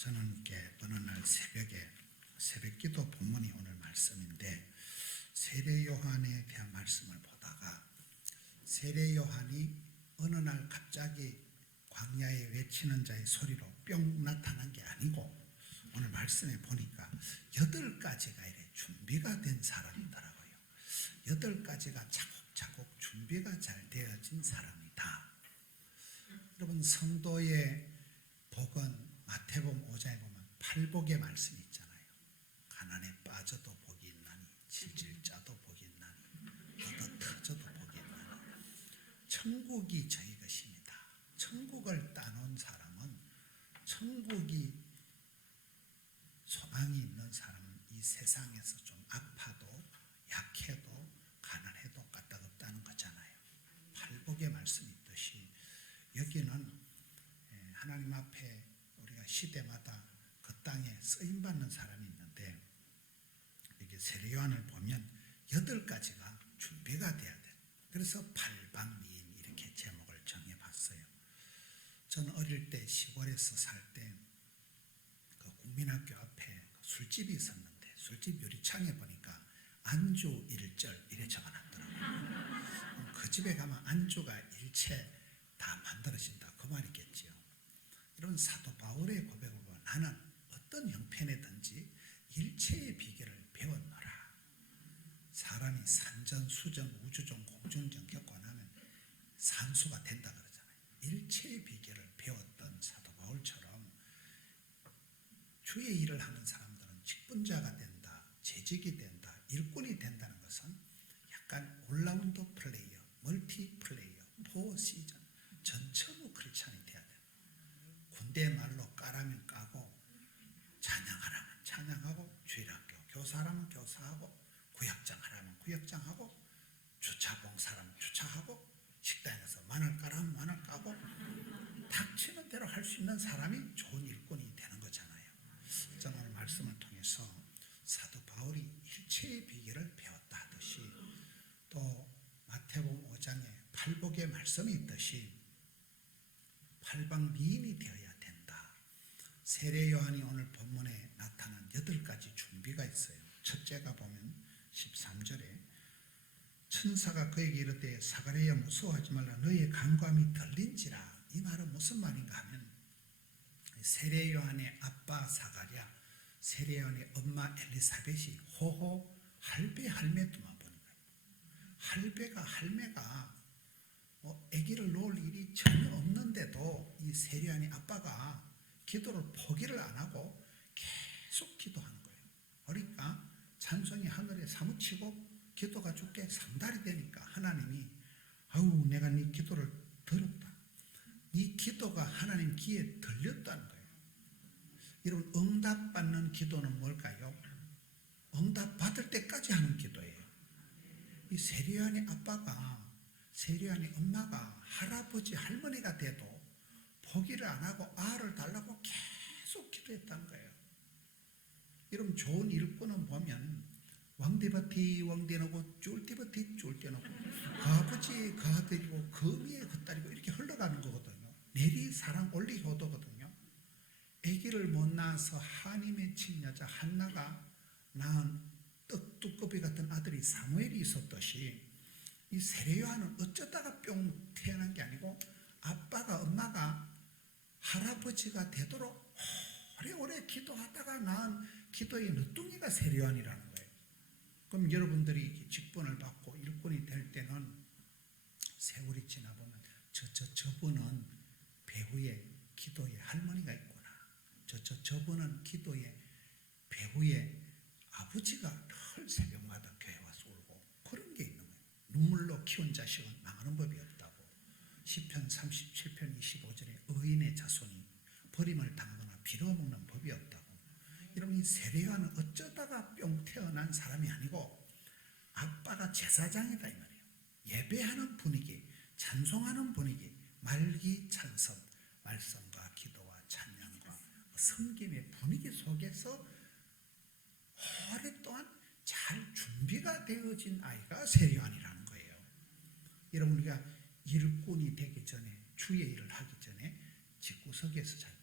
저는 이렇게 어느 날 새벽에 새벽기도 본문이 오늘 말씀인데 세례 요한에 대한 말씀을 보다가 세례 요한이 어느 날 갑자기 광야에 외치는 자의 소리로 뿅 나타난 게 아니고 오늘 말씀에 보니까 8가지가 이래 준비가 된 사람이더라고요. 8가지가 차곡차곡 준비가 잘 되어진 사람이다. 여러분, 성도의 복은 마태복음 5장에 보면 팔복의 말씀이 있잖아요. 가난에 빠져도 복이 있나니 질질 짜도 복이 있나니 얻어 터져도 복이 있나니 천국이 저희 것입니다. 천국을 따놓은 사람은, 천국이 소망이 있는 사람은 이 세상에서 좀 아파도 약해도 가난해도 까딱없다는 거잖아요. 팔복의 말씀이 있듯이 여기는 하나님 앞에 우리가 시대마다 그 땅에 쓰임받는 사람이 있는데, 이게 세례 요한을 보면 8가지가 준비가 돼야 돼. 그래서 팔방미인 이렇게 제목을 정해봤어요. 저는 어릴 때 시골에서 살 때 그 국민학교 앞에 술집이 있었는데 술집 유리창에 보니까 안주 1절 이래 적어놨더라고요. 그 집에 가면 안주가 일체 다 만들어진다 그 말이겠지요. 이런 사도 바울의 고백을 보면 나는 어떤 형편이든지 일체의 비결을 배웠노라. 사람이 산전, 수전, 우주전, 공중전 겪고 나면 산수가 된다 그러잖아요. 일체의 비결을 배웠던 사도 바울처럼 주의 일을 하는 사람들은 직분자가 된다, 재직이 된다, 일꾼이 된다는 것은 약간 올라운드 플레이어, 멀티 플레이어, 포 시즌, 전처무 크리스찬이 돼야 돼요. 군대 말로 까라면 까고, 찬양하라면 찬양하고, 주일학교 교사라면 교사하고, 구역장 하라면 구역장하고, 주차 봉사라면 주차하고, 식당에 가서 마늘 까라면 마늘 까고, 닥치는 대로 할 수 있는 사람이 좋은 일꾼이 되는 거잖아요. 저는 오늘 말씀을 통해서 사도 바울이 일체의 비결을 배웠다 하듯이, 또 마태복음 5장에 팔복의 말씀이 있듯이 팔방미인이 되어야 된다. 세례 요한이 오늘 본문에 나타난 8가지 준비가 있어요. 첫째가 보면 13절에 천사가 그에게 이르되 사가랴야 무서워하지 말라, 너의 간구함이 들린지라. 이 말은 무슨 말인가 하면 세례 요한의 아빠 사가랴, 세례 요한의 엄마 엘리사벳이 호호 할배 할매두만 보는 거예요. 할매가 아기를 놓을 일이 전혀 없는데도 이 세례 요한의 아빠가 기도를 포기를 안 하고 계속 기도하는 거예요. 그러니까 찬송이 하늘에 사무치고 기도가 주께 상달이 되니까 하나님이 아우 내가 네 기도를 들었다. 네 기도가 하나님 귀에 들렸다는 거예요. 여러분, 응답받는 기도는 뭘까요? 응답받을 때까지 하는 기도예요. 이 세례 요한의 아빠가, 세례 요한의 엄마가 할아버지 할머니가 돼도 포기를 안 하고 알을 달라고 계속 기도했다는 거예요. 여러분, 좋은 일꾼은 보면 왕대밭이 왕대놓고 쫄대밭이 쫄대놓고 가아버지 가아들이고 거미에 겉다리고 이렇게 흘러가는 거거든요. 내리 사랑 올리 효도거든요. 아기를 못 낳아서 하님의 친 여자 한나가 낳은 떡두꺼비 같은 아들이 사무엘이 있었듯이 이 세례 요한은 어쩌다가 뿅 태어난 게 아니고 아빠가 엄마가 할아버지가 되도록 오래오래 기도하다가 낳은 기도의 늦둥이가 세례 요한이라는 거예요. 그럼 여러분들이 직분을 받고 일꾼이 될 때는 세월이 지나보면 저분은 배후에 기도의 할머니가 있구나. 저분은 기도의 배후에 아버지가 늘 새벽마다 교회 와서 울고 그런 게 있는 거예요. 눈물로 키운 자식은 망하는 법이 없다고. 시편 37편 25절에 의인의 자손이 버림을 당하거나 빌어먹는 법이 없다고. 여러분, 이 세례 요한은 어쩌다가 뿅 태어난 사람이 아니고 아빠가 제사장이다 이 말이에요. 예배하는 분위기, 찬송하는 분위기, 말기 찬성, 말씀과 기도와 찬양과 섬김의 분위기 속에서 오랫동안 잘 준비가 되어진 아이가 세례 요한이라는 거예요. 여러분, 우리가 일꾼이 되기 전에, 주의 일을 하기 전에 집구석에서 잘 돼.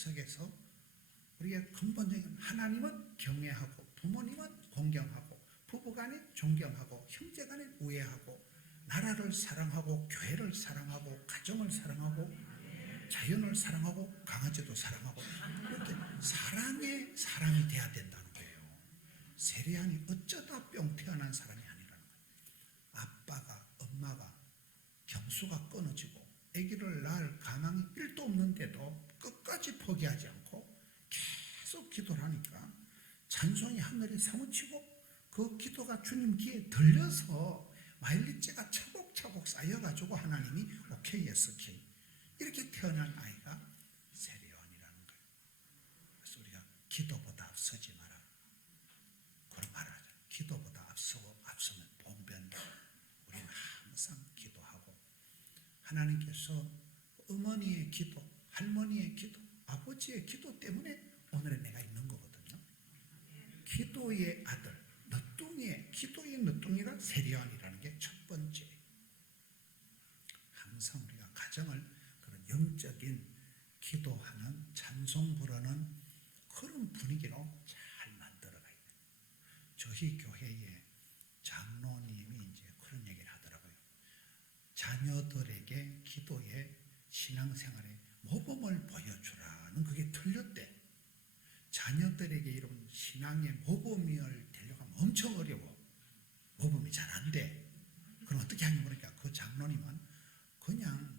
보석에서 우리의 근본적인 하나님은 경외하고 부모님은 공경하고 부부간에 존경하고 형제간에 우애하고 나라를 사랑하고 교회를 사랑하고 가정을 사랑하고 자연을 사랑하고 강아지도 사랑하고 이렇게 사랑의 사람이 돼야 된다는 거예요. 세리안이 어쩌다 뿅 태어난 사람이 아니라는 거예요. 아빠가 엄마가 경수가 끊어지고 아기를 낳을 가망이 1도 없는데도 끝까지 포기하지 않고 계속 기도를 하니까 찬송이 하늘에 사무치고 그 기도가 주님 귀에 들려서 마일리지가 차곡차곡 쌓여가지고 하나님이 오케이 예스 오케이 이렇게 태어난 아이가 세리온이라는 거예요. 그래서 우리가 기도보다 앞서지 마라 그런 말을 하죠. 기도보다 앞서면 봉변다. 우리는 항상 기도하고 하나님께서 어머니의 기도, 할머니의 기도, 아버지의 기도 때문에 오늘의 내가 있는 거거든요. 기도의 아들, 기도의 늦둥이가 세리온이라는 게 첫 번째. 항상 우리가 가정을 그런 영적인 기도하는 찬송 부르는 그런 분위기로 잘 만들어가야 돼요. 저희 교회에 장로님이 이제 그런 얘기를 하더라고요. 자녀들에게 기도에 신앙생활에 모범을 보여주라는 그게 틀렸대. 자녀들에게 이런 신앙의 모범을 되려고 하면 엄청 어려워. 모범이 잘 안 돼. 그럼 어떻게 하냐 보니까 그 장로님은 그냥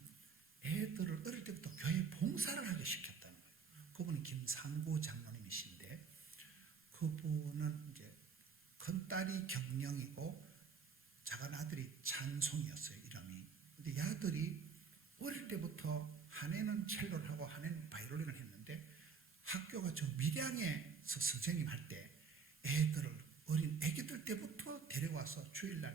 애들을 어릴 때부터 교회 봉사를 하게 시켰다는 거예요. 그분은 김상구 장로님이신데 그분은 이제 큰딸이 경령이고 작은 아들이 찬송이었어요. 이름이. 근데 이 아들이 어릴 때부터 한 해는 첼로를 하고 한 해는 바이올린을 했는데 학교가 저 밀양에서 선생님 할 때 애들을 어린 애기들 때부터 데려와서 주일날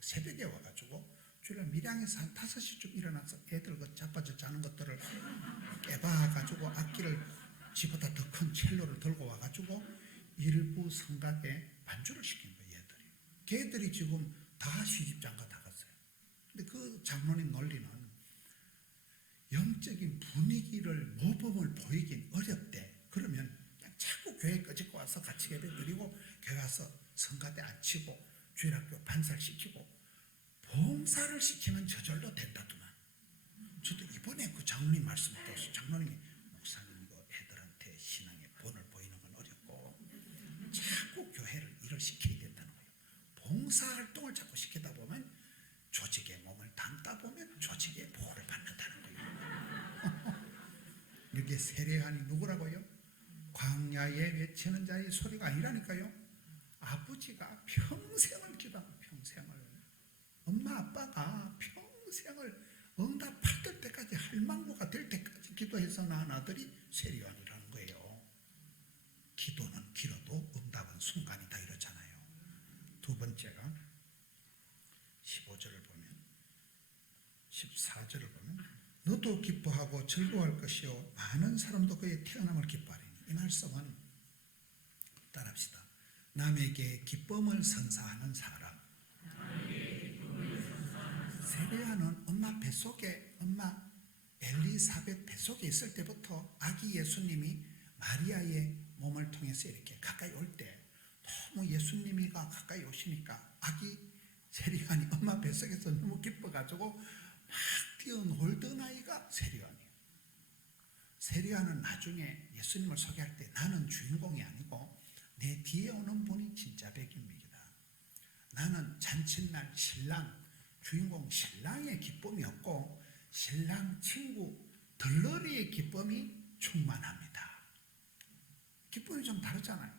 새벽에 와가지고 주일날 밀양에서 한 5시쯤 일어나서 애들 그 자빠져 자는 것들을 깨봐가지고 악기를 집보다 더 큰 첼로를 들고 와가지고 일부 성가대 반주를 시킨 거예요. 얘들이. 걔들이 지금 다 시집장가 다 갔어요. 근데 그 장로님 논리는 영적인 분위기를 모범을 보이긴 어렵대. 그러면 그냥 자꾸 교회 끄집고 와서 같이 예배 드리고 교회 와서 성가대 앉히고 주일학교 반사를 시키고 봉사를 시키면 저절로 된다더만. 저도 이번에 그 장로님 말씀 들었어요. 장로님이 목사님 이거 애들한테 신앙의 본을 보이는 건 어렵고 자꾸 교회를 일을 시켜야 된다는 거예요. 봉사활동을 자꾸 시키다 보면 조직의 몸을 담다 보면 조직의 보호를 받는다는 거예요. 이게 세례안이 누구라고요? 광야에 외치는 자의 소리가 아니라니까요. 아버지가 평생을 기도하고 평생을 엄마 아빠가 평생을 응답 받을 때까지 할망구가 될 때까지 기도해서 낳은 아들이 세리온이라는 거예요. 기도는 길어도 응답은 순간이다 이러잖아요. 두 번째가 15절을 보면 14절을 보면 너도 기뻐하고 즐거워할 것이요 많은 사람도 그의 태어남을 기뻐하리니. 이 말씀은 따라합시다. 남에게 기쁨을 선사하는 사람. 세례야는 엄마 뱃속에 엄마 엘리사벳 뱃속에 있을 때부터 아기 예수님이 마리아의 몸을 통해서 이렇게 가까이 올 때 너무 예수님이가 가까이 오시니까 아기 세리안이 엄마 뱃속에서 너무 기뻐가지고 막 뛰어놀던 아이가 세리안이에요. 세리안은 나중에 예수님을 소개할 때 나는 주인공이 아니고 내 뒤에 오는 분이 진짜 백인입니다. 나는 잔칫날 신랑 주인공 신랑의 기쁨이었고 신랑 친구 들러리의 기쁨이 충만합니다. 기쁨이 좀 다르잖아요.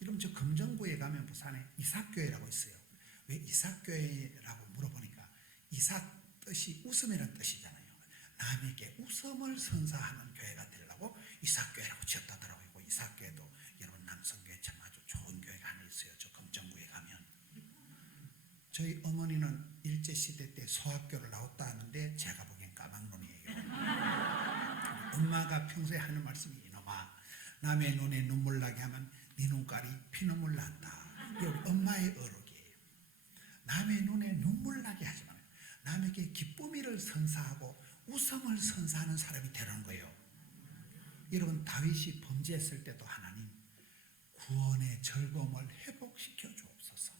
여러분 저 금정구에 가면 부산에 이삭교회라고 있어요. 왜 이삭교회라고 물어보니까 이삭 뜻이 웃음이라는 뜻이잖아요. 남에게 웃음을 선사하는 교회가 되려고 이삭교회라고 지었다더라고요. 이삭교회도 여러분 남성교회 참 아주 좋은 교회가 하나 있어요. 저 금정구에 가면. 저희 어머니는 일제시대 때 소학교를 나왔다 하는데 제가 보기엔 까막눈이에요. 엄마가 평소에 하는 말씀이 이놈아 남의 눈에 눈물 나게 하면 네 눈깔이 피눈물 난다. 이게 엄마의 어록이에요. 남의 눈에 눈물 나게 하지 말아요. 남에게 기쁨을 선사하고 웃음을 선사하는 사람이 되는 거예요. 여러분 다윗이 범죄했을 때도 하나님 구원의 즐거움을 회복시켜 주옵소서.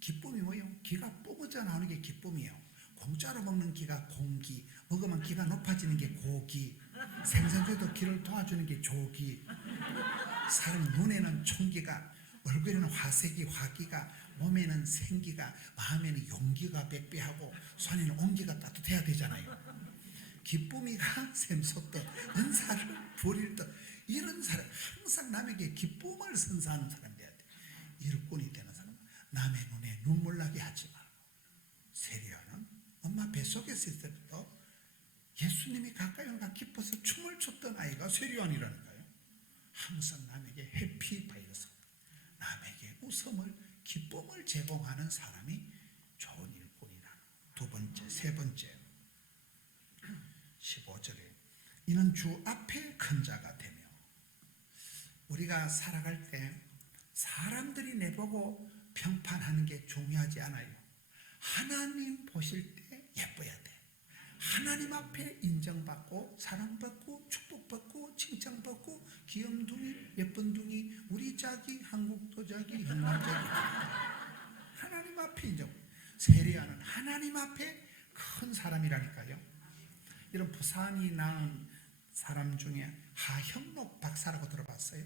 기쁨이 뭐예요? 기가 뿜어져 나오는 게 기쁨이에요. 공짜로 먹는 기가 공기, 먹으면 기가 높아지는 게 고기, 생선에도 기를 도와주는 게 조기, 사람 눈에는 총기가, 얼굴에는 화색이 화기가, 몸에는 생기가, 마음에는 용기가 백배하고 손에는 온기가 따뜻해야 되잖아요. 기쁨이가 샘솟듯 은사를 부릴 듯 이런 사람, 항상 남에게 기쁨을 선사하는 사람이 돼야 돼. 일꾼이 되는 사람, 남의 눈에 눈물 나게 하지 말고. 세리야는 엄마 뱃속에 있을 때부터 예수님이 가까이 오니까 기뻐서 춤을 췄던 아이가 세리야이라니까요. 항상 남에게 해피 바이러스, 남에게 웃음을, 기쁨을 제공하는 사람이 좋은 일꾼이라. 두 번째, 세 번째 15절에 이는 주 앞에 큰 자가 되며. 우리가 살아갈 때 사람들이 내보고 평판하는 게 중요하지 않아요. 하나님 보실 때 예뻐야 돼. 하나님 앞에 인정받고 사랑받고 축복받고 칭찬받고 귀염둥이 예쁜둥이 우리 자기 한국도 자기 형남자기 하나님 앞에 인정. 세리야는 하나님 앞에 큰 사람이라니까요. 이런 부산이 낳은 사람 중에 하형록 박사라고 들어봤어요?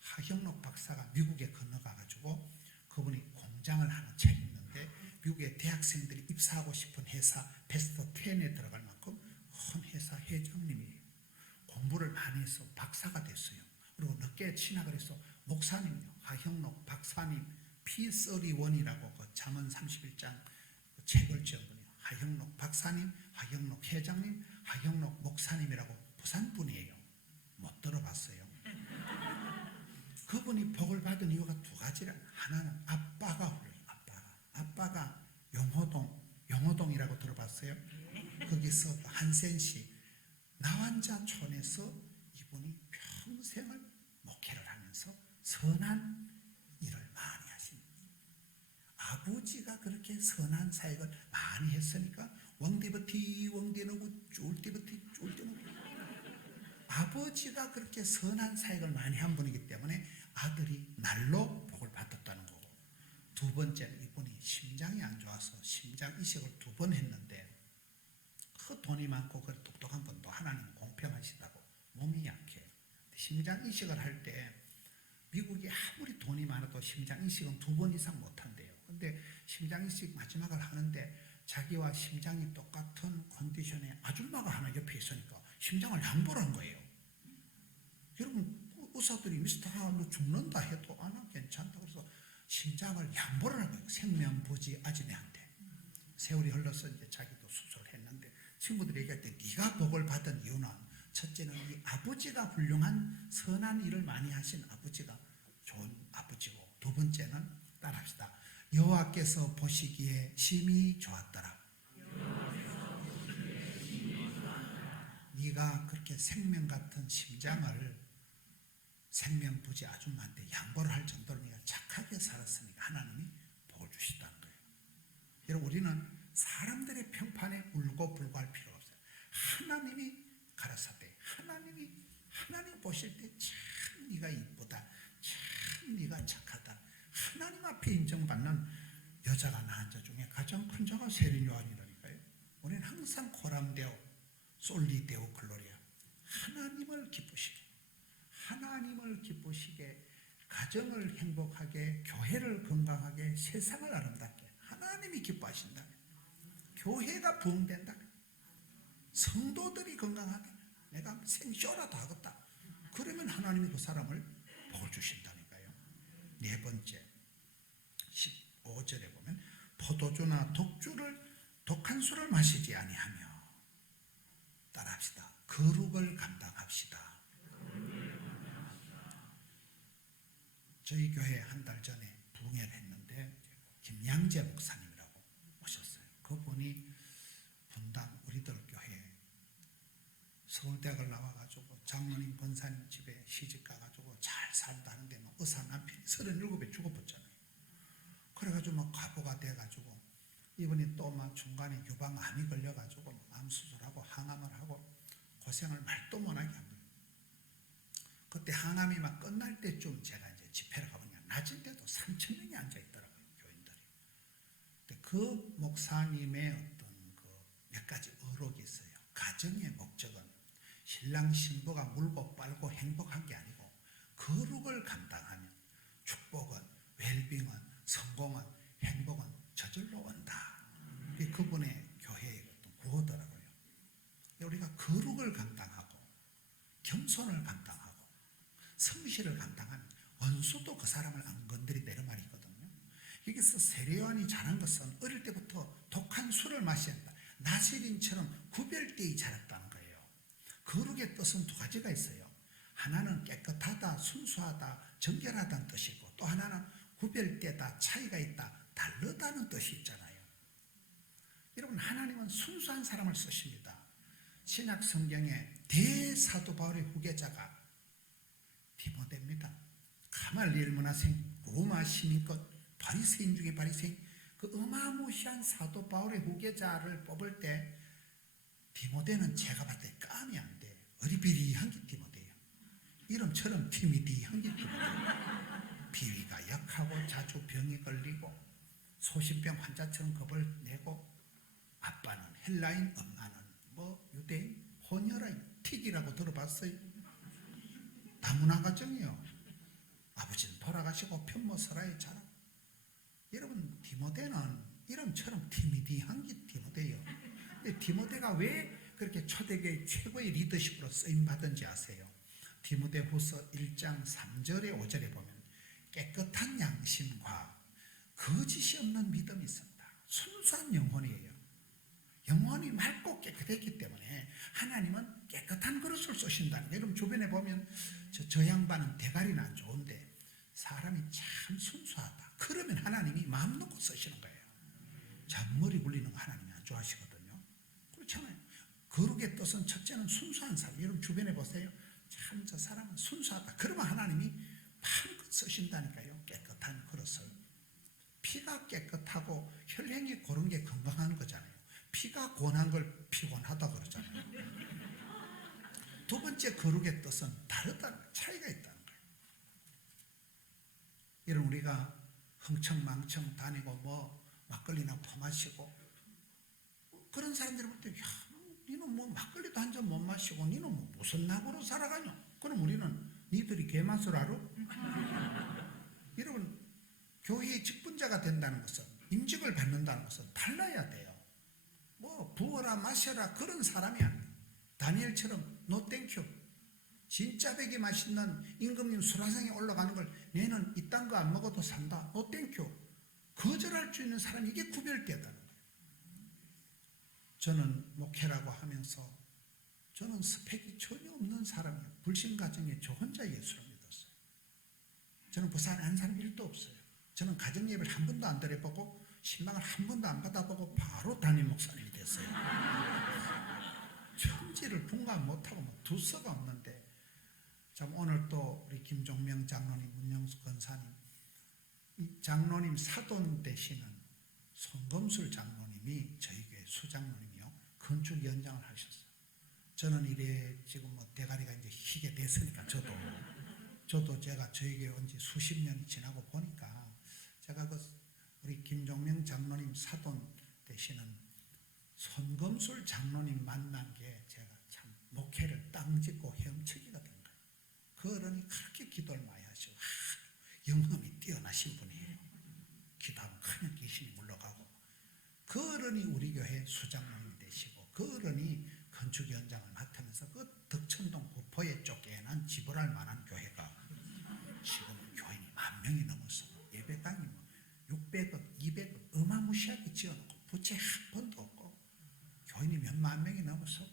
하형록 박사가 미국에 건너가가지고 그분이 공장을 하나 차렸는데 미국의 대학생들이 입사하고 싶은 회사 베스트 10에 들어갈 만큼 큰 회사 회장님이에요. 공부를 많이 해서 박사가 됐어요. 그리고 늦게 진학을 해서 목사님이요. 하형록 박사님 P31이라고 그 잠언 31장 그 책을 지은 분이에요. 하형록 박사님, 하형록 회장님, 하형록 목사님이라고 부산 분이에요. 못 들어봤어요. 그분이 복을 받은 이유가 두 가지라. 하나는 아빠가 훌륭해요. 아빠가 용호동이라고 들어봤어요? 거기서 한센시 나환자촌에서 이분이 평생을 목회를 하면서 선한 일을 많이 하십니다. 아버지가 그렇게 선한 사역을 많이 했으니까 왕디버티 왕디너구 쫄디버티 쫄디너구 아버지가 그렇게 선한 사역을 많이 한 분이기 때문에 아들이 날로 복을 받았다는 거고, 두 번째는 이분이 심장이 안 좋아서 심장 이식을 2번 했는데 그 돈이 많고 그 똑똑한 분도 하나님 공평하시다고 몸이 약해. 심장 이식을 할 때 미국이 아무리 돈이 많아도 심장 이식은 2번 이상 못 한대요. 근데 심장 이식 마지막을 하는데 자기와 심장이 똑같은 컨디션에 아줌마가 하나 옆에 있으니까 심장을 양보를 한 거예요. 여러분 의사들이 미스터 너 죽는다 해도 나 괜찮다 그래서 심장을 양보를 한 거예요. 생명부지 아지네한테. 세월이 흘러서 이제 자기도 수술을 했는데 친구들이 얘기할 때 네가 복을 받은 이유는 첫째는 이 아버지가 훌륭한 선한 일을 많이 하신 아버지가 좋은 아버지고, 두 번째는 따라합시다. 여호와께서 보시기에 심히 좋았더라. 네가 그렇게 생명 같은 심장을 생명부지 아줌마한테 양보를 할 정도로 네가 착하게 살았으니까 하나님이 복을 주시다는 거예요. 여러분 우리는 사람들의 평판에 울고 불고할 필요가 없어요. 하나님이 가라사대 하나님 보실 때 참 네가 이쁘다, 참 네가 착하다, 하나님 앞에 인정받는 여자가 낳은 자 중에 가장 큰 자가 세린 요한이라니까요. 우리는 항상 코람데오 솔리데오 글로리아, 하나님을 기쁘시게 가정을 행복하게, 교회를 건강하게, 세상을 아름답게 하나님이 기뻐하신다면, 교회가 부흥된다면, 성도들이 건강하다면, 내가 생쇼라도 하겠다 그러면 하나님이 그 사람을 복을 주신다니까요. 네 번째 15절에 보면 포도주나 독한 술을 마시지 아니하며, 따라합시다. 거룩을 감당합시다. 저희 교회 한 달 전에 부흥회를 했는데 김양재 목사님이라고 오셨어요. 그분이 분당 우리들 교회 서울대학을 나와가지고 장로님 권사님 집에 시집 가가지고 잘 살다 하는데 뭐 의사 남편이 37에 죽어버렸잖아요. 그래가지고 막 과부가 돼가지고 이분이 또 막 중간에 유방암이 걸려가지고 암 수술하고 항암을 하고 고생을 말도 못하게 한 거예요. 그때 항암이 막 끝날 때쯤 제가 이제 집회를 가보니까 낮은 때도 3,000명이 앉아 있더라고요, 교인들이. 근데 그 목사님의 어떤 그 몇 가지 의록이 있어요. 가정의 목적은 신랑 신부가 물고 빨고 행복한 게 아니고 거룩을 감당하면 축복은, 웰빙은, 성공은, 행복은 저절로 온다. 이게 그분의 교회의 어떤 구호더라고요. 우리가 거룩을 감당하고 겸손을 감당하고 성실을 감당하면 원수도 그 사람을 안 건드린다, 이런 말이 있거든요. 여기서 세례 요한이 잘한 것은 어릴 때부터 독한 술을 마셔야 한다. 나세린처럼 구별되이 자랐다는 거예요. 거룩의 뜻은 두 가지가 있어요. 하나는 깨끗하다, 순수하다, 정결하다는 뜻이고, 또 하나는 구별되다, 차이가 있다, 다르다는 뜻이 있잖아요. 여러분, 하나님은 순수한 사람을 쓰십니다. 신약 성경에 대사도 바울의 후계자가 디모데입니다. 가말리엘 문화생, 로마 시민권, 바리새인 중에 바리새인, 그 어마무시한 사도 바울의 후계자를 뽑을 때 디모데는 제가 봤을 때 깜이 안 돼. 어리비리한 게 디모데예요. 이름처럼 티미디한 게 디모데예요. 비위가 약하고 자주 병이 걸리고 소신병 환자처럼 겁을 내고, 아빠는 헬라인, 엄마는 뭐 유대인, 혼혈아인, 틱이라고 들어봤어요? 다문화 가정이요. 아버지는 돌아가시고 편모설화에 자라. 여러분, 디모데는 이름처럼 티미디한 게 디모데예요. 디모데가 왜 그렇게 초대교회 최고의 리더십으로 쓰임받은지 아세요? 디모데후서 1장 3절에 5절에 보면 깨끗한 양심과 거짓이 없는 믿음이 있습니다. 순수한 영혼이에요. 영혼이 맑고 깨끗했기 때문에 하나님은 깨끗한 그릇을 쓰신다는 거예요. 여러분, 주변에 보면 저 양반은 대가리는 안 좋은데 사람이 참 순수하다. 그러면 하나님이 마음 놓고 쓰시는 거예요. 잔머리 굴리는 거 하나님이 안 좋아하시거든요. 그렇잖아요. 거룩의 뜻은 첫째는 순수한 사람. 여러분, 주변에 보세요. 참 저 사람은 순수하다. 그러면 하나님이 마음껏 쓰신다니까요. 깨끗한 그릇을. 피가 깨끗하고 혈행이 고른 게 건강한 거잖아요. 피가 고난 걸 피곤하다 그러잖아요. 두 번째, 거룩의 뜻은 다르다는 거예요. 차이가 있다는 거예요. 여러분, 우리가 흥청망청 다니고 뭐 막걸리나 퍼마시고 그런 사람들이 볼 때, 야, 니는 뭐 막걸리도 한 잔 못 마시고 니는 뭐 무슨 낙으로 살아가냐? 그럼 우리는 니들이 개맛을 알아? 여러분, 교회의 직분자가 된다는 것은, 임직을 받는다는 것은 달라야 돼요. 뭐 부어라 마셔라 그런 사람이 아니에요. 다니엘처럼 노 땡큐. 진짜 되게 맛있는 임금님 수라상에 올라가는 걸 내는 이딴 거 안 먹어도 산다. 노 땡큐. 거절할 수 있는 사람이, 이게 구별되다는 거예요. 저는 목회라고 하면서 저는 스펙이 전혀 없는 사람이에요. 불신 가정에 저 혼자 예수를 믿었어요. 저는 부산에 한 사람 1도 없어요. 저는 가정 예배를 한 번도 안 드려보고 신방을 한 번도 안 받아보고 바로 담임 목사님이 됐어요. 천지를 분간 못하고 뭐 두서가 없는데, 참 오늘 또 우리 김종명 장로님, 문영수 권사님, 이 장로님 사돈 되시는 손검술 장로님이 저희 교회 수장로님이요, 건축 연장을 하셨어요. 저는 이래 지금 뭐 대가리가 이제 희게 됐으니까 저도 제가 저희 교회 온 지 수십 년이 지나고 보니까 제가 그 우리 김종명 장로님 사돈 되시는 손검술 장로님 만난 게 제가 참 목회를 땅짓고 헤엄치기가 된 거예요. 그 어른이 그렇게 기도를 많이 하시고 영험이 뛰어나신 분이에요. 기도하면 그냥 귀신이 물러가고, 그 어른이 우리 교회 수장님이 되시고, 그 어른이 건축 현장을 맡으면서 그 덕천동 구포에 쫓겨난 지불할 만한 교회가 지금 교인이 10,000명이 넘어서 예배당이 뭐 600억, 200억 어마무시하게 지어놓고 부채 한 번도 없고 교인이 몇만 명이 넘어서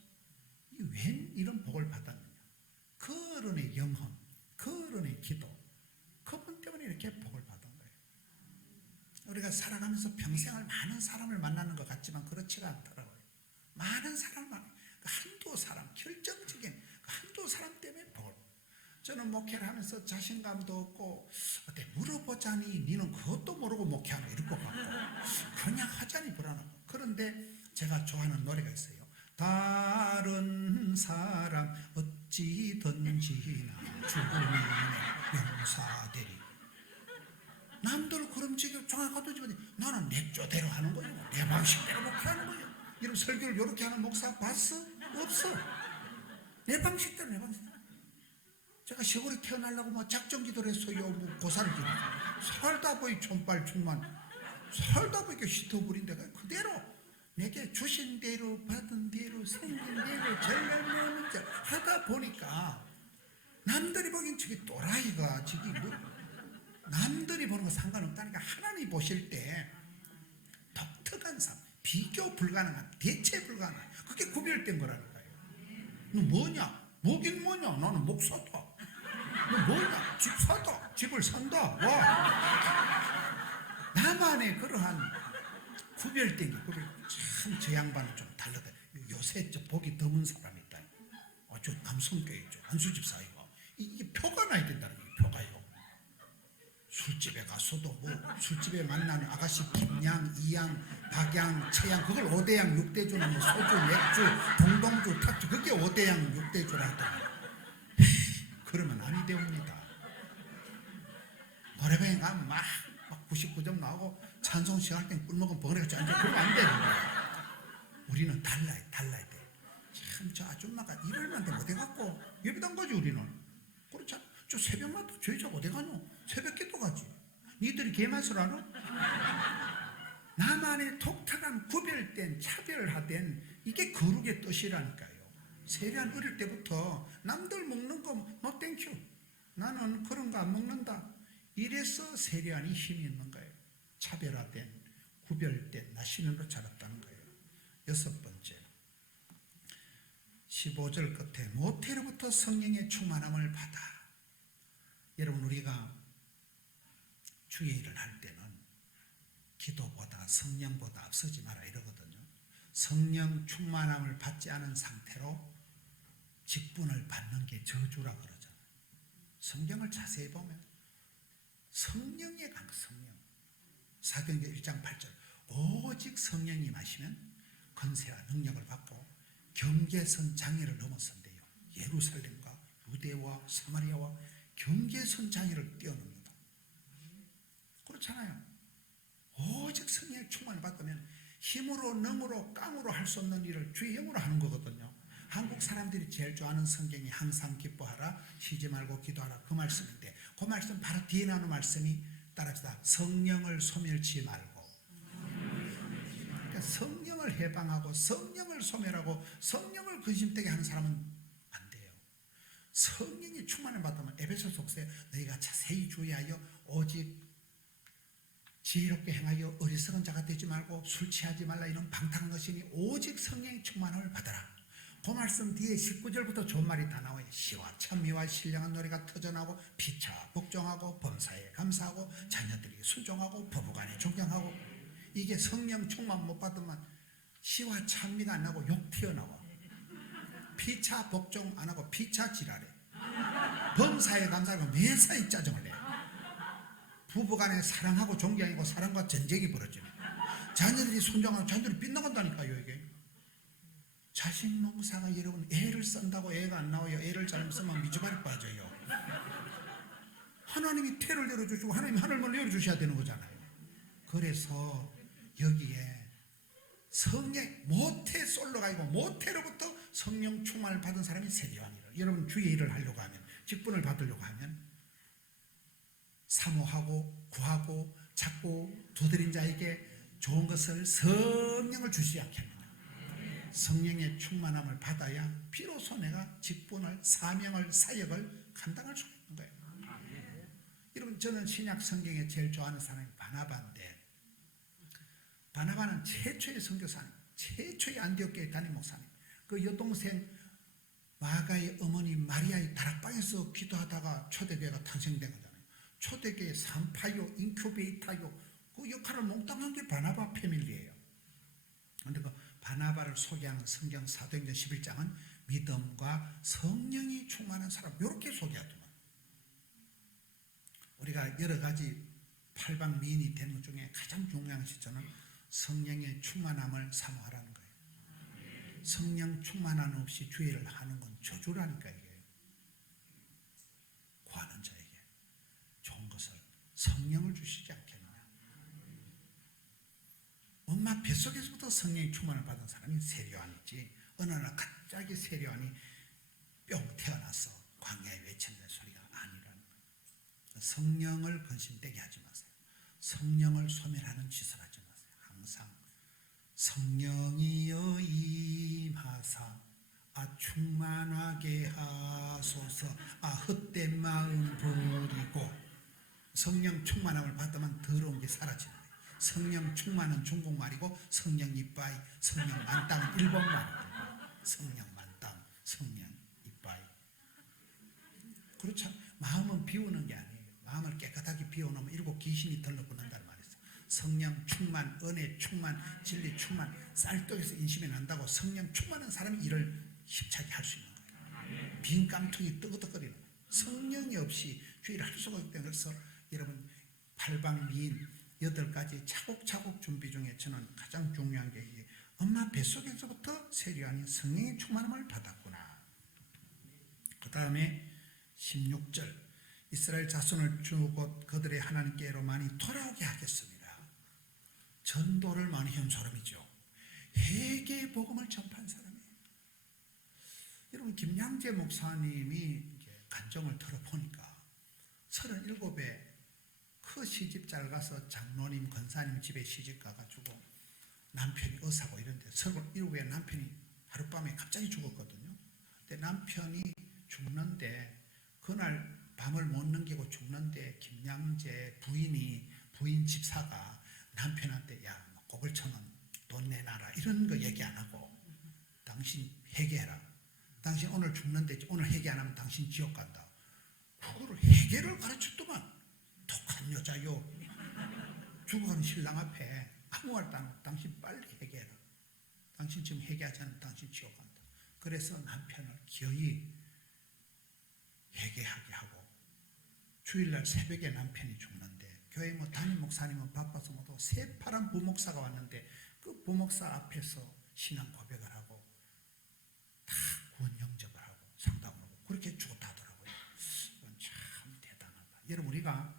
웬 이런 복을 받았느냐? 그 어른의 영혼, 그 어른의 기도, 그분 때문에 이렇게 복을 받은 거예요. 우리가 살아가면서 평생을 많은 사람을 만나는 것 같지만 그렇지가 않더라고요. 많은 사람만, 한두 사람, 결정적인 한두 사람 때문에 복을. 저는 목회를 하면서 자신감도 없고, 어때 물어보자니 니는 그것도 모르고 목회하나 이럴 것 같고, 그냥 하자니 불안하고. 그런데 제가 좋아하는 노래가 있어요. 다른 사람 어찌든지나 죽음이 용사되리. 남들 그럼지게 정확하듯이 나는 내 쪼대로 하는 거예요. 내 방식대로 목회하는 거예요. 이런 설교를 이렇게 하는 목사 봤어? 없어. 내 방식대로, 내 방식대로. 제가 시골에 태어나려고 뭐 작정기도를 했어요. 뭐 고사를 기도. 살다 보니 촌발 충만. 살다 보니까 시터부린 데가 그대로 내게 주신 대로 받은 대로 생긴 대로 잘나는 자 하다 보니까 남들이 보기엔 저기 또라이가 저기 뭐 남들이 보는 거 상관없다니까 하나님 보실 때 독특한 삶, 비교 불가능한, 대체 불가능한 그게 구별된 거라니까요. 너 뭐냐? 뭐긴 뭐냐? 나는 목사다. 너 뭐냐? 집 사다. 집을 산다. 와. 나만의 그러한 구별된 게 참 저 양반은 좀 다르다. 요새 저 보기 드문 사람이 있다. 저 남성교회죠. 한수집 사이가 이게 표가 나야 된다는 거예요. 표가요. 술집에 갔어도 뭐 술집에 만나는 아가씨 김양, 이양, 박양, 최양 그걸 5대양, 6대주는 뭐 소주, 맥주, 동동주, 탁주 그게 5대양, 6대주라 하더니 그러면 아니 되옵니다. 노래방에 가면 막 99점 나오고 찬송 시작할 땐 꿀먹은 버거리같이 앉아 그러면 안 되는 거야. 우리는 달라야 돼. 참 저 아줌마가 이럴만 되면 어디 갔고 예비단 거지 우리는. 그렇잖아. 저 새벽마다 저희자 어디 가노? 새벽기도 가지. 니들이 개맛을 알아? 나만의 독특한 구별된 차별화된 이게 거룩의 뜻이라니까요. 세례한 어릴 때부터 남들 먹는 거 no thank you. 나는 그런 거 안 먹는다. 이래서 세례안이 힘이 있는 거예요. 차별화된 구별된 나 신으로 자랐다는 거예요. 6번째 15절 끝에 모태로부터 성령의 충만함을 받아. 여러분 우리가 주의 일을 할 때는 기도보다 성령보다 앞서지 마라 이러거든요. 성령 충만함을 받지 않은 상태로 직분을 받는 게 저주라 그러잖아요. 성경을 자세히 보면 성령에 간 성령. 사도행전 1장 8절 오직 성령이 마시면 권세와 능력을 받고 경계선 장애를 넘어선대요. 예루살렘과 유대와 사마리아와 경계선 장애를 뛰어넘는다. 그렇잖아요. 오직 성령의 충만을 받으면 힘으로 능으로 깡으로 할 수 없는 일을 주의 영으로 하는 거거든요. 한국 사람들이 제일 좋아하는 성경이 항상 기뻐하라 쉬지 말고 기도하라 그 말씀인데 그 말씀 바로 뒤에 나오는 말씀이 따라합시다. 성령을 소멸치 말고. 그러니까 성령을 해방하고 성령을 소멸하고 성령을 근심되게 하는 사람은 안 돼요. 성령이 충만을 받으면 에베소서 보세요. 너희가 자세히 주의하여 오직 지혜롭게 행하여 어리석은 자가 되지 말고 술 취하지 말라 이런 방탕한 것이니 오직 성령의 충만함을 받아라. 그 말씀 뒤에 19절부터 좋은 말이 다 나와요. 시와 찬미와 신령한 노래가 터져나오고 피차 복종하고 범사에 감사하고 자녀들이 순종하고 부부간에 존경하고. 이게 성령 충만 못 받으면 시와 찬미가 안 나고 욕 튀어나와. 피차 복종 안 하고 피차 지랄해. 범사에 감사하고 매사에 짜증을 내. 부부간에 사랑하고 존경하고 사랑과 전쟁이 벌어지네. 자녀들이 순종하고 자녀들이 빗나간다니까요. 이게 자식 농사가 여러분 애를 쓴다고 애가 안 나와요. 애를 잘못 쓰면 미주발이 빠져요. 하나님이 태를 열어주시고 하나님이 하늘문을 열어주셔야 되는 거잖아요. 그래서 여기에 성령 모태 솔로가 아니고 모태로부터 성령 충만을 받은 사람이 세례요한이라. 여러분 주의 일을 하려고 하면 직분을 받으려고 하면 사모하고 구하고 찾고 두드린 자에게 좋은 것을 성령을 주시지 않게 합니다. 성령의 충만함을 받아야 비로소 내가 직분을 사명을 사역을 감당할 수 있는 거예요. 여러분 저는 신약 성경에 제일 좋아하는 사람이 바나바인데 바나바는 최초의 선교사님, 최초의 안디옥교회 담임 목사님. 그 여동생 마가의 어머니 마리아의 다락방에서 기도하다가 초대교회가 탄생된 거잖아요. 초대교회 산파요, 인큐베이터요 그 역할을 몽땅한 게 바나바 패밀리예요. 그런데 그 바나바를 소개하는 성경 사도행전 11장은 믿음과 성령이 충만한 사람 이렇게 소개하더만. 우리가 여러 가지 팔방미인이 되는 것 중에 가장 중요한 시점은 성령의 충만함을 사모하라는 거예요. 성령 충만함 없이 주의를 하는 건 저주라니까 이게. 성령을 주시지 않겠느냐. 엄마 뱃속에서부터 성령의 충만을 받은 사람이 세례요한이지, 어느 날 갑자기 세례요한이 뿅 태어나서 광야에 외치는 소리가 아니라는 거예요. 성령을 근심되게 하지 마세요. 성령을 소멸하는 짓을 하지 마세요. 항상 성령이여 임하사 충만하게 하소서. 헛된 마음 버리고. 성령 충만함을 받으면 더러운 게 사라지는 거예요. 성령 충만은 중국말이고 성령 이빠이, 성령 만땅은 일본말이에요. 성령 만땅, 성령 이빠이. 그렇죠. 마음은 비우는 게 아니에요. 마음을 깨끗하게 비워놓으면 일곱 귀신이 들러붙는다는 말이에요. 성령 충만, 은혜 충만, 진리 충만, 쌀떡에서 인심이 난다고 성령 충만한 사람이 일을 힘차게 할 수 있는 거예요. 빈 깡통이 뜨거뜨거리는 거예요. 성령이 없이 주의를 할 수가 없기 때문에, 그래서 여러분 팔방미인 8가지 차곡차곡 준비 중에 저는 가장 중요한 게 이게 엄마 뱃속에서부터 세례요한이 성령의 충만함을 받았구나. 그 다음에 16절, 이스라엘 자손을 주고 그들의 하나님께로 많이 돌아오게 하겠습니다. 전도를 많이 한 사람이죠. 회개의 복음을 전파한 사람이에요. 여러분 김양재 목사님이 간정을 들어보니까 37에 그 시집 잘 가서 장로님 권사님 집에 시집 가가지고 남편이 의사고 이런데 37에 남편이 하룻밤에 갑자기 죽었거든요. 근데 남편이 죽는데 그날 밤을 못 넘기고 죽는데 김양재 부인 집사가 남편한테 야 곡을 쳐면 돈 내놔라 이런 거 얘기 안 하고 당신 회개해라. 당신 오늘 죽는데 오늘 회개 안 하면 당신 지옥 간다. 그거를 회개를 가르쳤더만. 독한 여자요. 죽어가는 신랑 앞에 아무 말도 안 하고 당신 빨리 회개해라. 당신 지금 회개하지 않으면 당신 지옥 간다. 그래서 남편을 기어이 회개하게 하고 주일날 새벽에 남편이 죽는데 교회 담임 목사님은 바빠서 모두 새파란 부목사가 왔는데 그 부목사 앞에서 신앙 고백을 하고 다 구원 영접을 하고 상담을 하고 그렇게 죽었다 하더라고요. 이건 참 대단하다. 여러분 우리가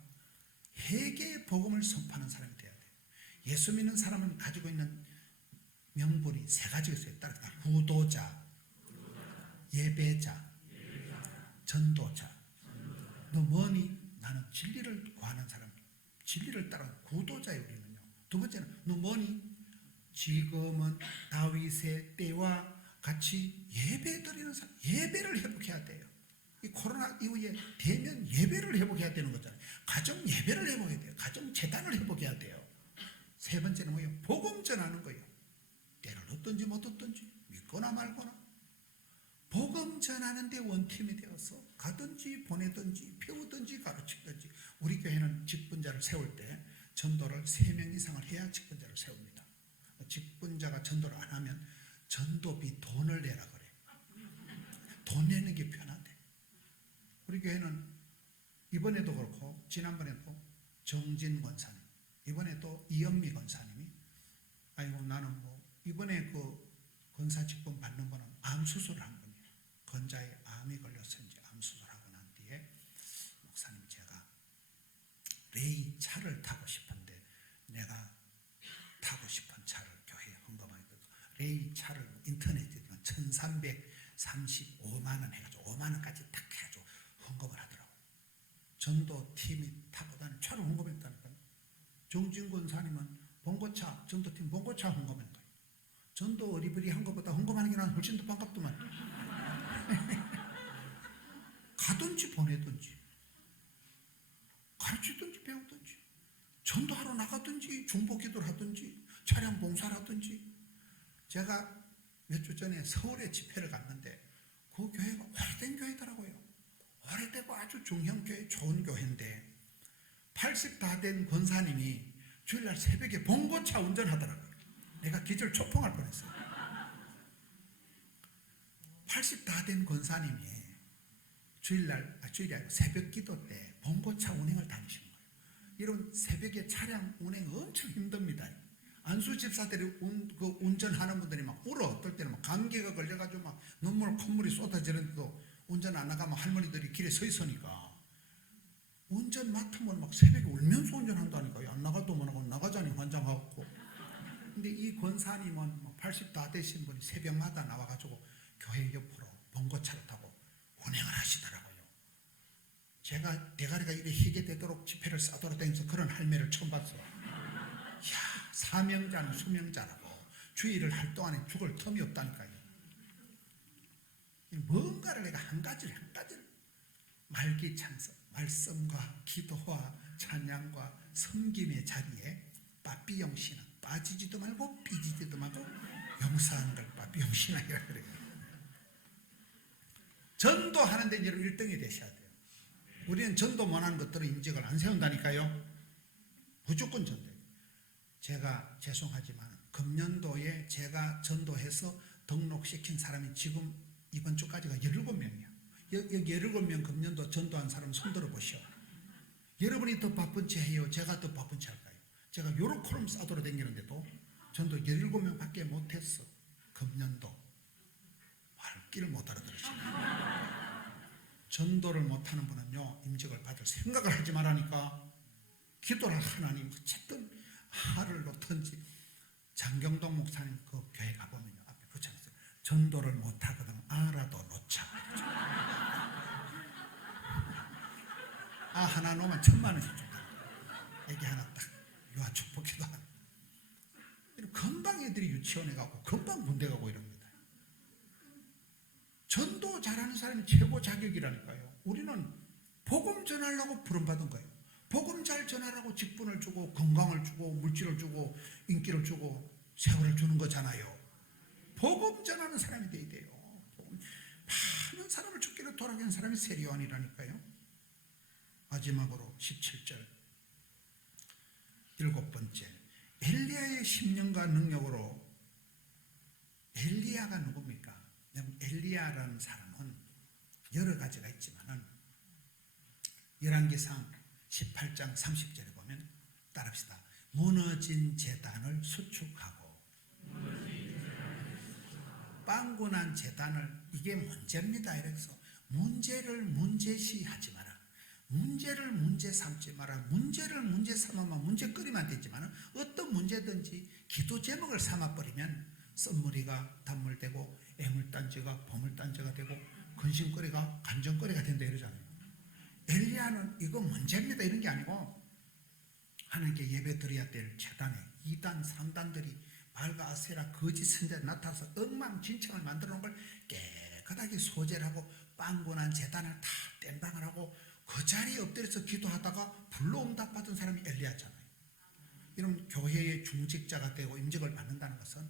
회개의 복음을 선포하는 사람이 되어야 돼요. 예수 믿는 사람은 가지고 있는 명분이 3가지가 있어요. 따라 구도자, 예배자, 전도자. 너 뭐니? 나는 진리를 구하는 사람. 진리를 따라 구도자예요. 우리는요. 두 번째는 너 뭐니? 지금은 다윗의 때와 같이 예배 드리는 사람. 예배를 회복해야 돼요. 이 코로나 이후에 대면 예배를 회복해야 되는 거잖아요. 가정 예배를 회복해야 돼요. 가정 재단을 회복해야 돼요. 세 번째는 뭐예요? 복음 전하는 거예요. 때를 얻든지 못 얻든지 믿거나 말거나 복음 전하는데 원팀이 되어서 가든지 보내든지 배우든지 가르치든지. 우리 교회는 직분자를 세울 때 전도를 3명 이상을 해야 직분자를 세웁니다. 직분자가 전도를 안 하면 전도비 돈을 내라 그래. 돈 내는 게 편하대. 우리 교회는 이번에도 그렇고 지난번에도 정진 권사님, 이번에도 이영미 권사님이 아이고 나는 뭐 이번에 그 권사 직분 받는 거는 암 수술을 한 분이에요. 건자에 암이 걸려서 이제 암 수술하고 난 뒤에 목사님 제가 레이 차를 타고 싶은데 내가 타고 싶은 차를 교회에 헌금하거든. 레이 차를 인터넷에 1,335만 원 해가지고 5만 원까지 딱 해가지고 헌금을 하더라고요. 전도팀이 타고 다니는 차를 헌금했다니까요. 정진 권사님은 봉고차, 전도팀 봉고차 헌금한 거예요. 전도 어리버리 한 것보다 헌금하는 게 난 훨씬 더 반갑더만. 가든지 보내든지 가르치든지 배우든지 전도하러 나가든지 중보기도를 하든지 차량 봉사를 하든지. 제가 몇 주 전에 서울에 집회를 갔는데 그 교회가 오래된 교회더라고요. 오래되고 아주 중형교회 좋은 교회인데 80 다 된 권사님이 주일날 새벽에 봉고차 운전하더라고요. 내가 기절 초풍할 뻔했어요. 80 다 된 권사님이 주일이 아니고 새벽 기도 때 봉고차 운행을 다니시는 거예요. 이런 새벽에 차량 운행 엄청 힘듭니다. 안수 집사들이 운전하는 분들이 막 울어. 어떨 때는 막 감기가 걸려가지고 막 눈물 콧물이 쏟아지는데도 운전 안 나가면 할머니들이 길에 서 있으니까 운전 맡으면 막 새벽에 울면서 운전한다니까요. 안 나가도 뭐하고 나가자니 환장하고. 근데 이 권사님은 80 다 되신 분이 새벽마다 나와가지고 교회 옆으로 봉고차를 타고 운행을 하시더라고요. 제가 대가리가 이래 희게 되도록 지폐를 싸돌아 다니면서 그런 할매를 처음 봤어요. 이야, 사명자는 수명자라고 주의를 할 동안에 죽을 틈이 없다니까요. 뭔가를 내가 한 가지를 말기찬서, 말씀과 기도와 찬양과 섬김의 자리에 빠삐용신앙, 빠지지도 말고 삐지지도 말고 용서하는 걸 빠삐용신앙이라고 그래요. 전도하는 데 여러분 1등이 되셔야 돼요. 우리는 전도 못하는 것들은 인직을 안 세운다니까요. 무조건 전도해요. 제가 죄송하지만 금년도에 제가 전도해서 등록시킨 사람이 지금 이번 주까지가 17명이에요. 여기 17명 금년도 전도한 사람 손 들어보시오. 여러분이 더 바쁜 체 해요? 제가 더 바쁜 체 할까요? 제가 요렇게럼 싸돌아 다니는데도 전도 17명밖에 못했어. 금년도 말귀를 못 알아들으시네. 전도를 못하는 분은요, 임직을 받을 생각을 하지 말라니까. 기도를 하나님 어쨌든 하를 놓든지. 장경동 목사님 그 교회 가보면요, 앞에 붙여놨어요. 전도를 못하거든 알아도 놓자. 아 하나 놓으면 1000만 원씩 준다. 애기 하나 딱 유아 축복기도 하고. 금방 애들이 유치원에 가고 금방 군대 가고 이럽니다. 전도 잘하는 사람이 최고 자격이라니까요. 우리는 복음 전하려고 부름받은 거예요. 복음 잘 전하라고 직분을 주고 건강을 주고 물질을 주고 인기를 주고 세월을 주는 거잖아요. 복음 전하는 사람이 돼야 돼요. 많은 사람을 죽기로 돌아간 사람이 세리요한이라니까요. 마지막으로 17절 7번째, 엘리야의 10년간 능력으로. 엘리야가 누굽니까? 엘리야라는 사람은 여러 가지가 있지만은 열왕기상 18장 30절에 보면 따라합시다. 무너진 제단을 수축하고 빵군한 제단을, 이게 문제입니다. 이래서 문제를 문제시하지 마라. 문제를 문제 삼지 마라. 문제를 문제 삼으면 문제거리만 되지만 어떤 문제든지 기도 제목을 삼아버리면 썸머리가 단물되고 애물단지가 보물단지가 되고 근심거리가 간정거리가 된다 이러잖아요. 엘리야는 이거 문제입니다 이런 게 아니고 하나님께 예배 드려야 될 제단에 2단 3단들이 발과 아세라 거짓 선자에 나타나서 엉망진창을 만들어 놓은 걸 깨끗하게 소재를 하고 빵군한 제단을 다 땜방을 하고 그 자리에 엎드려서 기도하다가 불로응답 받은 사람이 엘리야잖아요. 이런 교회의 중직자가 되고 임직을 받는다는 것은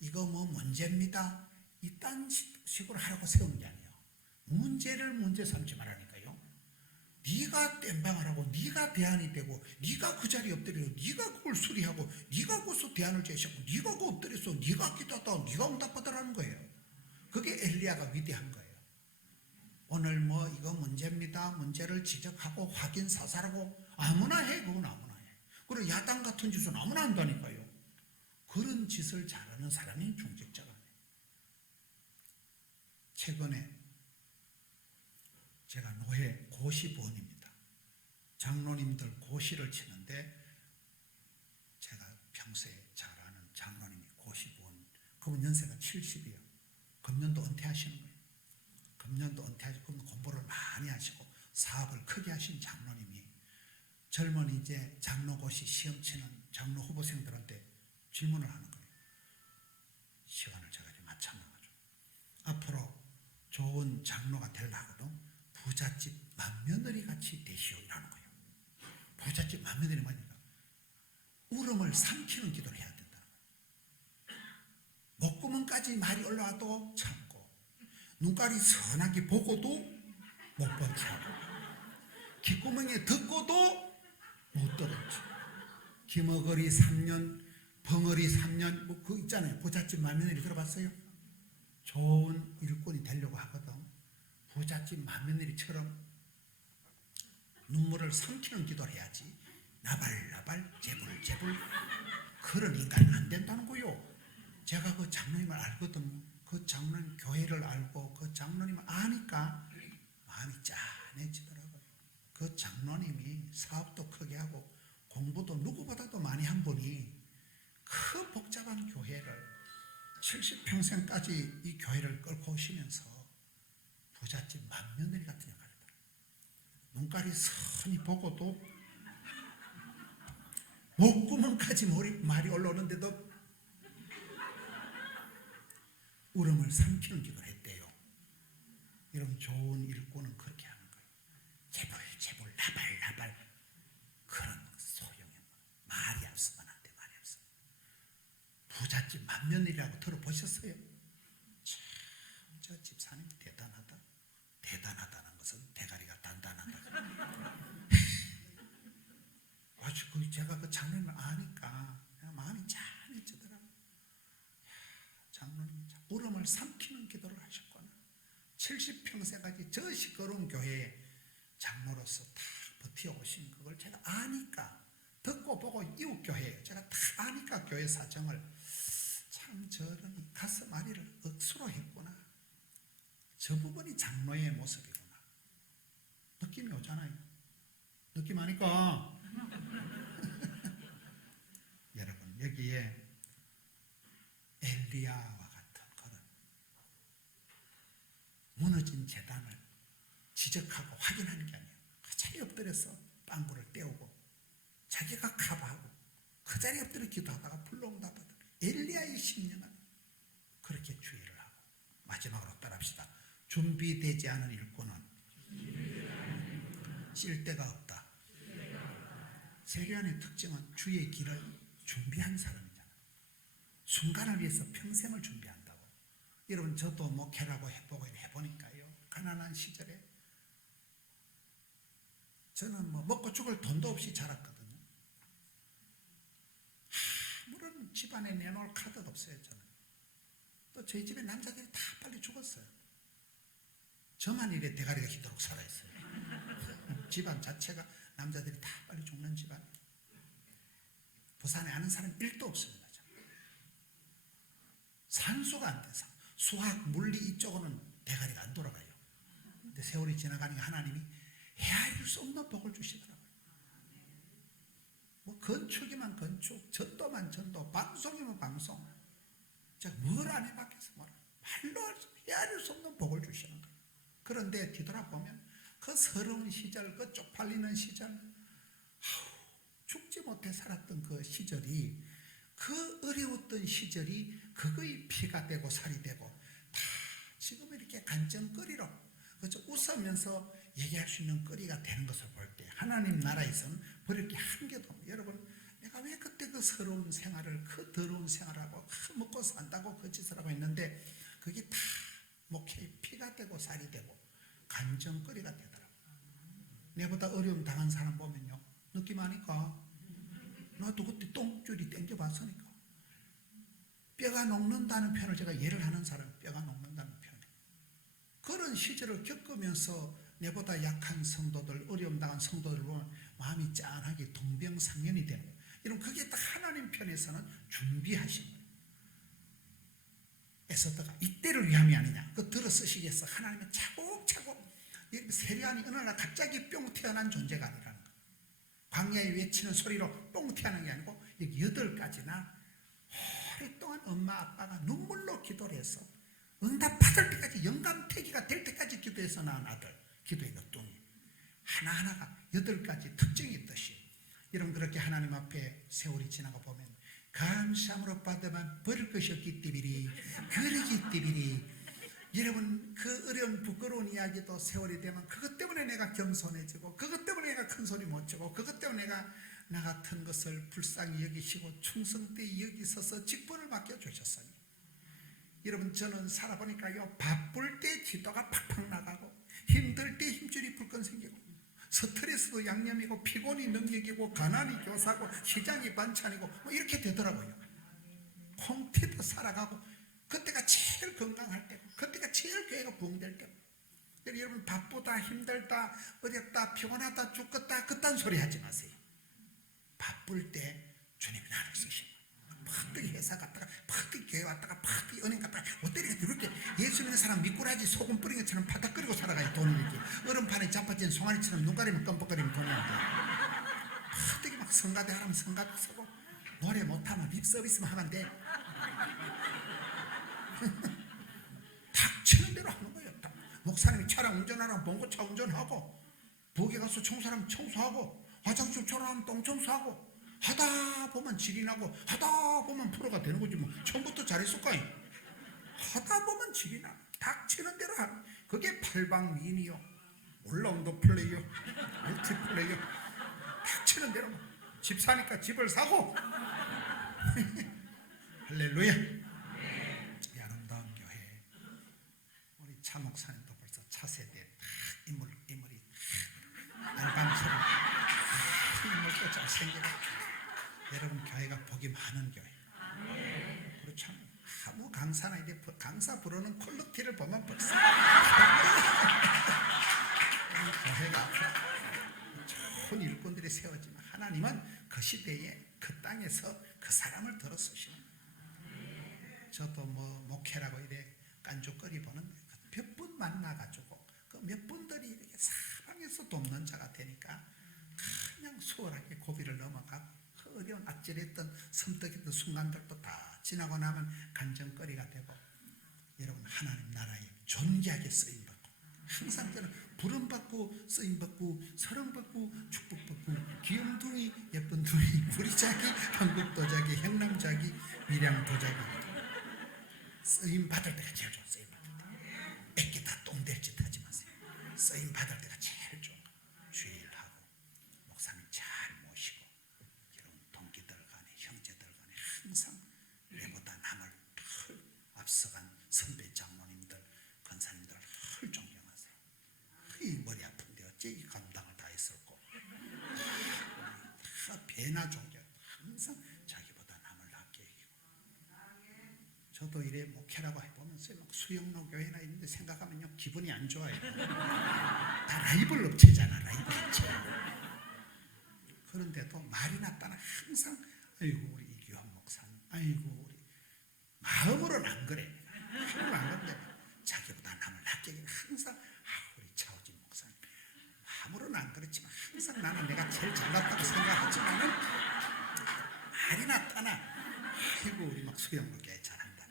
이거 뭐 문제입니다 이딴 식으로 하라고 세운 게 아니에요. 문제를 문제 삼지 말라니까요. 네가 땜방을 하고 네가 대안이 되고 네가 그 자리에 엎드리고 네가 그걸 수리하고 네가 거기서 대안을 제시하고 네가 그 엎드려서 네가 기도하다가 네가 응답받으라는 거예요. 그게 엘리야가 위대한 거예요. 오늘 뭐 이거 문제입니다 문제를 지적하고 확인 사살하고 아무나 해. 그건 아무나 해. 그리고 야당 같은 짓은 아무나 한다니까요. 그런 짓을 잘하는 사람이 중직자가 돼요. 최근에 제가 노회 고시부원입니다. 장로님들 고시를 치는데 제가 평소에 잘 아는 장로님이 고시부원, 그분 연세가 70이에요. 금년도 은퇴하시는 거예요. 금년도 은퇴하시고 공부를 많이 하시고 사업을 크게 하신 장로님이 젊은 이제 장로고시 시험 치는 장로 후보생들한테 질문을 하는 거예요. 시간을 제가 맞춰놔가지고 앞으로 좋은 장로가 되려거든 부잣집 맏며느리 같이 되시오라는 거예요. 부잣집 맏며느리 뭐니까 울음을 삼키는 기도를 해야 된다는 거예요. 목구멍까지 말이 올라와도 참고 눈깔이 선하게 보고도 못 보게 하고 귓구멍에 듣고도 못 들었지. 기머거리 3년 벙어리 3년 뭐 그 있잖아요. 부잣집 맏며느리 들어봤어요? 좋은 일꾼이 되려고 하거든. 부잣집 맏며느리처럼 눈물을 삼키는 기도를 해야지. 나발나발 재불재불 그런 인간은 안 된다는 거요. 제가 그 장로님을 알거든. 그 장로님 교회를 알고 그 장로님을 아니까 마음이 짠해지더라고요. 그 장로님이 사업도 크게 하고 공부도 누구보다도 많이 한 분이 그 복잡한 교회를 70평생까지 이 교회를 끌고 오시면서 부잣집 맏며느리 같은 역할을 했다. 눈깔이 선히 보고도 목구멍까지 말이 올라오는데도 울음을 삼키는 기도를 했대요. 여러분, 좋은 일꾼은 그렇게 하는 거예요. 재벌 나발 그런 소용이 말이 없으면 안 돼. 말이 없어. 부잣집 맏며느리라고 들어보셨어요? 참, 저 집사님 대단하다. 대단하다는 것은 대가리가 단단하다. 아주 제가 그 장로님을 아니까 마음이 짠해지더라고요. 장로님 울음을 삼키는 기도를 하셨구나. 70평생까지 저 시끄러운 교회에 장로로서 다 버텨오신 그걸 제가 아니까, 듣고 보고 이웃교회예요. 제가 다 아니까 교회 사정을 참 저런 가슴 아리를 억수로 했구나. 저 부분이 장로의 모습이구나. 느낌이 오잖아요. 느낌 아니까. 여러분, 여기에 엘리야와 같은 그런 무너진 제단을 지적하고 확인하는 게 아니에요. 그 자리에 엎드려서 빵구를 떼우고 자기가 커버하고 그 자리에 엎드려 기도하다가 불러온다거든. 엘리야의 심령은 그렇게 주의를 하고. 마지막으로 따라합시다. 준비되지 않은 일꾼은 쓸 데가 없다. 세례요한의 특징은 주의 길을 준비한 사람이잖아요. 순간을 위해서 평생을 준비한다고. 여러분, 저도 목회라고 해보고 해보니까요, 가난한 시절에 저는 먹고 죽을 돈도 없이 자랐거든요. 아무런 집안에 내놓을 카드도 없어요. 저는 또 저희 집에 남자들이 다 빨리 죽었어요. 저만 이래 대가리가 희도록 살아있어요. 집안 자체가 남자들이 다 빨리 죽는 집안. 부산에 아는 사람 1도 없습니다. 산수가 안 돼서 수학, 물리 이쪽으로는 대가리가 안 돌아가요. 근데 세월이 지나가니까 하나님이 헤아릴 수 없는 복을 주시더라고요. 건축이면 건축, 전도만 전도, 방송이면 방송. 제가 뭘 안 해봤겠어. 말로 헤아릴 수 없는 복을 주시는 거예요. 그런데 뒤돌아보면 그 서러운 시절, 그 쪽팔리는 시절, 죽지 못해 살았던 그 시절이, 그 어려웠던 시절이 그거의 피가 되고 살이 되고 다 지금 이렇게 간증거리로 그저 웃으면서 얘기할 수 있는 거리가 되는 것을 볼 때 하나님 나라에서는 버릴 게 한 개도 없어요. 여러분, 내가 왜 그때 그 서러운 생활을, 그 더러운 생활하고 먹고 산다고 그 짓을 하고 있는데 그게 다 목회의 피가 되고 살이 되고 간증거리가 되더라고요. 내보다 어려움 당한 사람 보면요, 느낌 아니까. 나도 그때 똥줄이 땡겨봤으니까. 뼈가 녹는다는 표현을 제가 예를 하는 사람, 뼈가 녹는다는 표현. 그런 시절을 겪으면서 내보다 약한 성도들, 어려움 당한 성도들 보면 마음이 짠하게 동병상련이 되는 거예요. 이런 그게 딱 하나님 편에서는 준비하신 거예요. 에스더가 이때를 위함이 아니냐. 그 들어 쓰시기 위해서 하나님은 차곡차곡, 세례요한이 어느 날 갑자기 뿅 태어난 존재가 아니라는 거예요. 광야에 외치는 소리로 뿅 태어난 게 아니고 여기 8가지나 오랫동안 엄마 아빠가 눈물로 기도를 해서 응답받을 때까지, 영감태기가 될 때까지 기도해서 낳은 아들, 기도의 너뚱이 하나하나가 8가지 특징이 있듯이, 여러분, 그렇게 하나님 앞에 세월이 지나가 보면 감사함으로 받으면 버릴 것이 없기 때문에 그러기 때문에, 여러분, 그 어려운 부끄러운 이야기도 세월이 되면 그것 때문에 내가 겸손해지고, 그것 때문에 내가 큰 소리 못 치고, 그것 때문에 내가 나 같은 것을 불쌍히 여기시고 충성되이 여기서서 직분을 맡겨주셨으니, 여러분, 저는 살아보니까요, 바쁠 때 기도가 팍팍 나가고 힘들 때 힘줄이 불끈 생기고, 스트레스도 양념이고 피곤이 능력이고 가난이 교사고 시장이 반찬이고 이렇게 되더라고요. 콩 튀듯 살아가고, 그때가 제일 건강할 때고, 그때가 제일 교회가 부흥될 때고. 여러분, 바쁘다, 힘들다, 어렵다, 피곤하다, 죽겠다, 그딴 소리 하지 마세요. 바쁠 때 주님이 나를 쓰시고, 팍뜨기 회사 갔다가 팍뜨기 교회 왔다가 팍뜨기 은행 갔다가 어때리가 이렇게 예수 믿는 사람 미꾸라지 소금 뿌린 것처럼 바닥거리고 살아가요. 돈을 이렇게 얼음판에 자빠진 송아리처럼 눈 가리면 껌뻑거리면 돈 나오고 팍뜨기 막 성가대 하면 성가대 서고 노래 못하면 립 서비스만 하면 돼. 닥치는 대로 하는 거예요. 목사님이 차량 운전하라면 봉고차 운전하고 부엌에 가서 청소하면 청소하고 화장실 청소하면 똥 청소하고 하다 보면 질이 나고 하다 보면 프로가 되는 거지 뭐. 처음부터 잘했을까요? 하다 보면 질이 나. 닥치는 대로 하는 그게 팔방미인이요, 올라운드 플레이어, 멀티플레이어. 닥치는 대로 집 사니까 집을 사고 할렐루야. 이 아름다운 교회 우리 차 목사님도 벌써 차세대 인물이 알밤처럼 인물도 잘생기고 여러분 교회가 복이 많은 교회. 그렇죠. 아무 강사나 이제 강사 부르는 퀄리티를 보면 벌써 교회가 좋은 일꾼들이 세워지면 하나님은 그 시대에 그 땅에서 그 사람을 들어 쓰시는 거예요. 저도 뭐 목회라고 이래 깐죽거리 보는데 몇 분 만나가지고 그 몇 분들이 이렇게 사방에서 돕는 자가 되니까 그냥 수월하게 고비를 넘어가고 그 어려운 아찔했던 섬뜩했던 순간들도 다 지나고 나면 간증거리가 되고 여러분 하나님 나라에 존귀하게 쓰임받고 항상 저는 부름받고 쓰임받고 사랑받고 축복받고 귀염둥이 예쁜둥이 우리자기 한국도자기 행남자기 밀양도자기 쓰임받을 때가 제일 좋아. 쓰임받을 때 뺏기다 똥될 짓 하지 마세요. 쓰임받을 때가 제일 좋은 거. 주일하고 목사님 잘 모시고 여러분 동기들 간에 형제들 간에 항상 내보다 남을 덜 앞서간 선배 장로님들 권사님들 덜 존경하세요. 이 머리 아픈데 어째 이 감당을 다 했을까. 다 배나 존경. 항상 자기보다 남을 낮게 여기고. 저도 이래 목회라고 해보면서 수영로 교회나 있는데 생각하면요 기분이 안 좋아요. 다 라이벌 업체잖아. 라이벌 업체. 그런데도 말이 났다나 항상 아이고 우리 이규환 목사님, 아이고 우리 마음으로는 안 그래. 마음으로는 안 그런데 자기보다 남을 낮게 여기는 항상 우리 차오진 목사님 마음으로는 안 그렇지만 항상 나는 내가 제일 잘났다고 생각하지만은 말이 났다나 아이고 우리 막 수영로 교회 잘한다.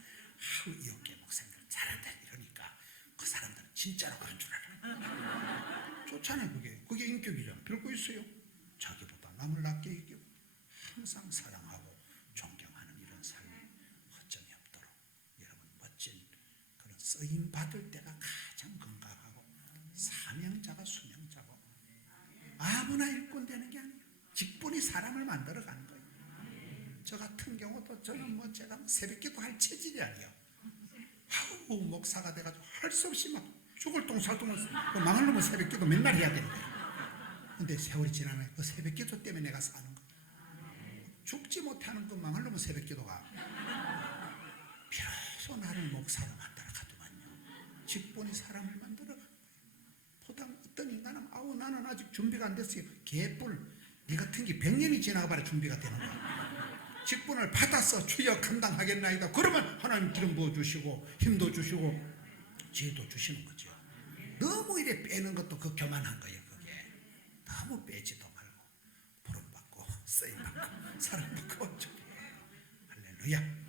이옥계 목사님들 잘한다 이러니까 그 사람들은 진짜로 그런 줄 알아. 좋잖아요. 그게 인격이잖아. 별거 있어요. 자기보다 남을 낮게 여기고 항상 사랑하고 존경하는 이런 삶에 허점이 없도록 여러분 멋진 그런 쓰임 받을 때가 가장 건강하고 사명자가 수명자고 아무나 일꾼 되는 게 아니에요. 직분이 사람을 만들어 가는 거예요. 저 같은 경우도 저는 뭐 제가 새벽기도 할 체질이 아니에요. 목사가 돼가지고 할 수 없이 막 죽을 똥살똥을 망할 놈은 새벽기도 맨날 해야 되는 거예요. 근데 세월이 지나면 그 새벽기도 때문에 내가 사는 거예요. 죽지 못하는 그 망할 놈은 새벽기도가 비로소 나를 목사로 만들어 가더만요. 직분이 사람을 만들어 가는 거예요. 보통 어떤 인간은 나는 아직 준비가 안 됐어요. 개뿔 네 같은 게 100년이 지나가봐야 준비가 되는 거야. 직분을 받아서 주여 감당하겠나이다. 그러면 하나님 기름 부어주시고 힘도 주시고 지혜도 주시는 거죠. 너무 이래 빼는 것도 그 교만한 거예요. 그게 너무 빼지도 말고 보름받고 쓰임받고 사랑받고 할렐루야.